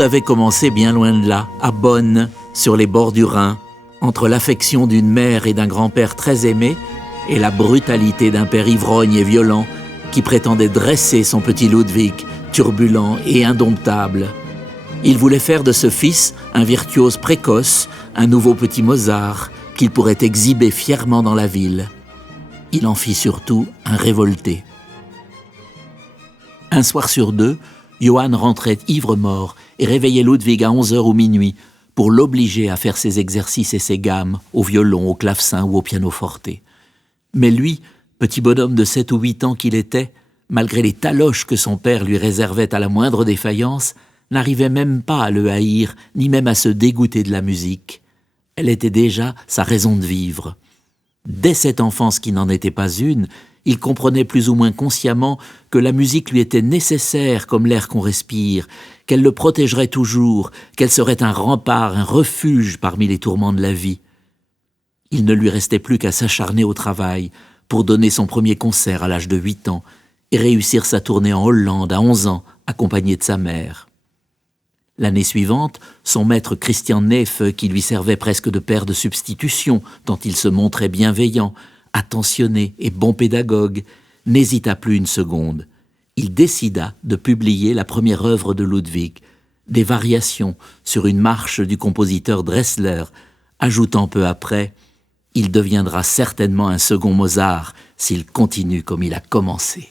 avait commencé bien loin de là, à Bonn, sur les bords du Rhin, entre l'affection d'une mère et d'un grand-père très aimé et la brutalité d'un père ivrogne et violent qui prétendait dresser son petit Ludwig, turbulent et indomptable. Il voulait faire de ce fils un virtuose précoce, un nouveau petit Mozart qu'il pourrait exhiber fièrement dans la ville. Il en fit surtout un révolté. Un soir sur deux, Johann rentrait ivre-mort et réveillait Ludwig à 11h ou minuit pour l'obliger à faire ses exercices et ses gammes au violon, au clavecin ou au pianoforte. Mais lui, petit bonhomme de 7 ou 8 ans qu'il était, malgré les taloches que son père lui réservait à la moindre défaillance, n'arrivait même pas à le haïr, ni même à se dégoûter de la musique. Elle était déjà sa raison de vivre. Dès cette enfance qui n'en était pas une, il comprenait plus ou moins consciemment que la musique lui était nécessaire comme l'air qu'on respire, qu'elle le protégerait toujours, qu'elle serait un rempart, un refuge parmi les tourments de la vie. Il ne lui restait plus qu'à s'acharner au travail pour donner son premier concert à l'âge de 8 ans et réussir sa tournée en Hollande à 11 ans, accompagné de sa mère. L'année suivante, son maître Christian Neff, qui lui servait presque de père de substitution, tant il se montrait bienveillant, attentionné et bon pédagogue, n'hésita plus une seconde. Il décida de publier la première œuvre de Ludwig, des variations sur une marche du compositeur Dressler, ajoutant peu après « Il deviendra certainement un second Mozart s'il continue comme il a commencé ».